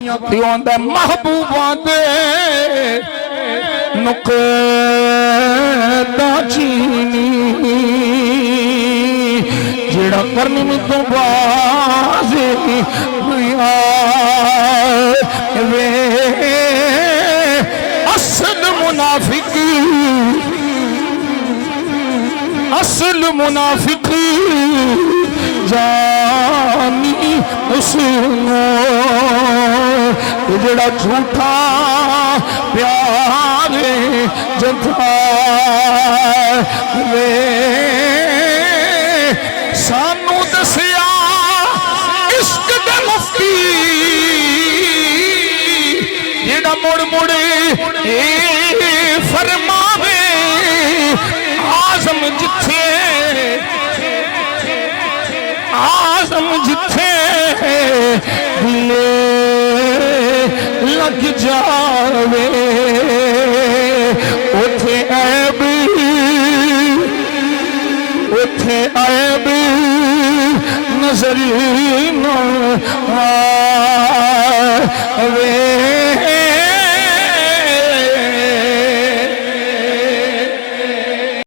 آندا محبوباں دے نقطہ چینی جڑا کرنی میں تو بازی وے اصل منافقی جانی اسنو جڑا جھوٹا پیار جتا وے سانو دسیا عشق دے مفتی جڑا مڑ فرماوے آزم جتھے لگ جاوے اوتھے عیب نظر نہ آوے